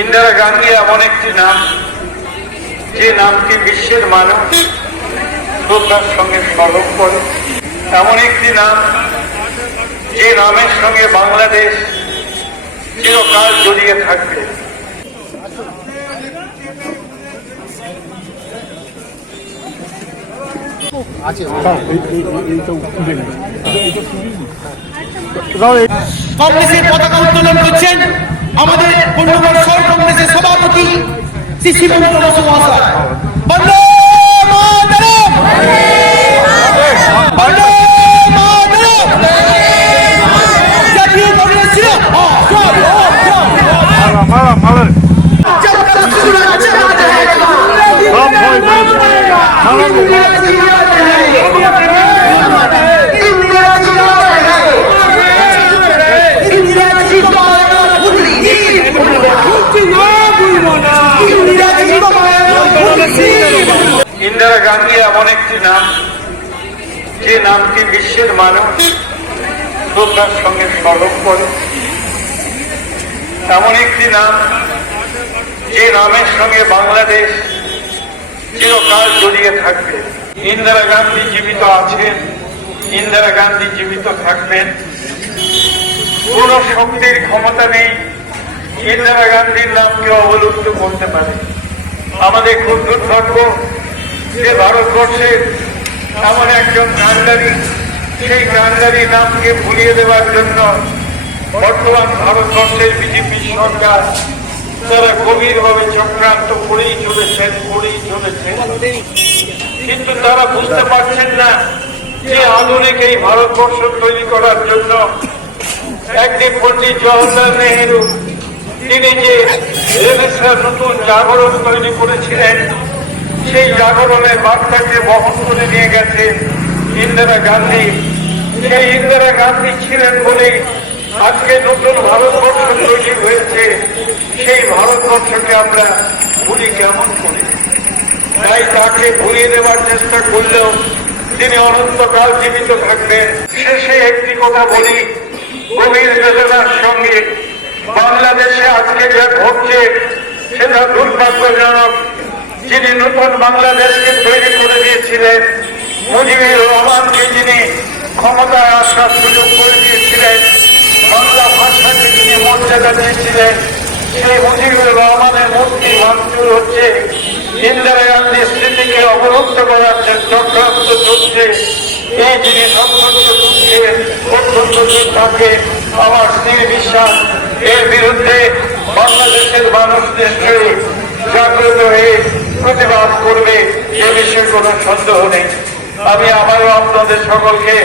ইন্দিরা গান্ধী এমন একটি নাম, যে নামটি বিশ্বের মানুষ শ্রদ্ধার সঙ্গে স্মরণ করে। এমন একটি নাম, যে নামের সঙ্গে বাংলাদেশ চিরকাল জড়িয়ে থাকবে। কংগ্রেসের পতাকা উত্তোলন করছেন আমাদের পূর্ণবর্ষ কংগ্রেসের সভাপতি শ্রী শ্রীমন্ত বসু মহাশয়। বন্দে মাতরম! বন্দে মাতরম! জাতীয় কংগ্রেস ছিল ইন্দিরা গান্ধী এমন একটি নাম, যে নামটি বিশ্বের মানুষ শ্রদ্ধার সঙ্গে স্মরণ করে। এমন একটি নাম, যে নামের সঙ্গে বাংলাদেশ চিরকাল জড়িয়ে থাকবে। ইন্দিরা গান্ধী জীবিত আছেন, ইন্দিরা গান্ধী জীবিত থাকবেন। কোন শক্তির ক্ষমতা নেই ইন্দিরা গান্ধীর নামকে অবলুপ্ত করতে পারে। আমাদের খুব দুর্ভাগ্য যে ভারতবর্ষের এমন একজন কাণ্ডারী, সেই কাণ্ডারী নামকে ভুলিয়ে দেওয়ার জন্য বর্তমান ভারতবর্ষের বিজেপি সরকার তারা গভীরভাবে চক্রান্ত করেই চলেছেন। কিন্তু তারা বুঝতে পারছেন না যে আধুনিক এই ভারতবর্ষ তৈরি করার জন্য একদিন পণ্ডিত জওহরলাল নেহেরু তিনি যে রেনেসাঁর নতুন জাগরণ তৈরি করেছিলেন, সেই জাগরণের বার্তাকে বহন করে নিয়ে গেছে ইন্দিরা গান্ধী। সেই ইন্দিরা গান্ধী ছিলেন বলেই আজকে নতুন ভারতবর্ষ তৈরি হয়েছে। সেই ভারতবর্ষকে আমরা ভুলি কেমন করে? তাই তাকে ভুলিয়ে দেওয়ার চেষ্টা করলেও তিনি অনন্তকাল জীবিত থাকবেন। শেষে একটি কথা বলি, গভীর বেদনার সঙ্গে বাংলাদেশে আজকে যা ঘটছে সেটা দুর্ভাগ্যজনক। যিনি নতুন বাংলাদেশকে তৈরি করে দিয়েছিলেন, মুজিবুর রহমানকে যিনি ক্ষমতায় আসার সুযোগ করে দিয়েছিলেন, বাংলা ভাষাকে যিনি মর্যাদা দিয়েছিলেন, সেই মুজিবুর রহমানের মূর্তি ভাঙচুর হচ্ছে। ইন্দিরা গান্ধীর স্মৃতিকে অবরুদ্ধ করার যে চক্রান্ত চলছে, এই জিনিস অত্যন্ত থাকে। আমার স্থির বিশ্বাস এর বিরুদ্ধে বাংলাদেশের মানুষ নিশ্চয়ই জাগ্রত হয়ে প্রতিবাদ করবে, এ বিষয়ে কোনো সন্দেহ নেই। আমি আবারও আপনাদের সকলকে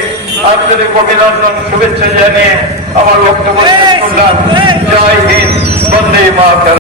আন্তরিক অভিনন্দন, শুভেচ্ছা জানিয়ে আমার বক্তব্য শেষ করলাম। জয় হিন্দ, বন্দে মাতরম।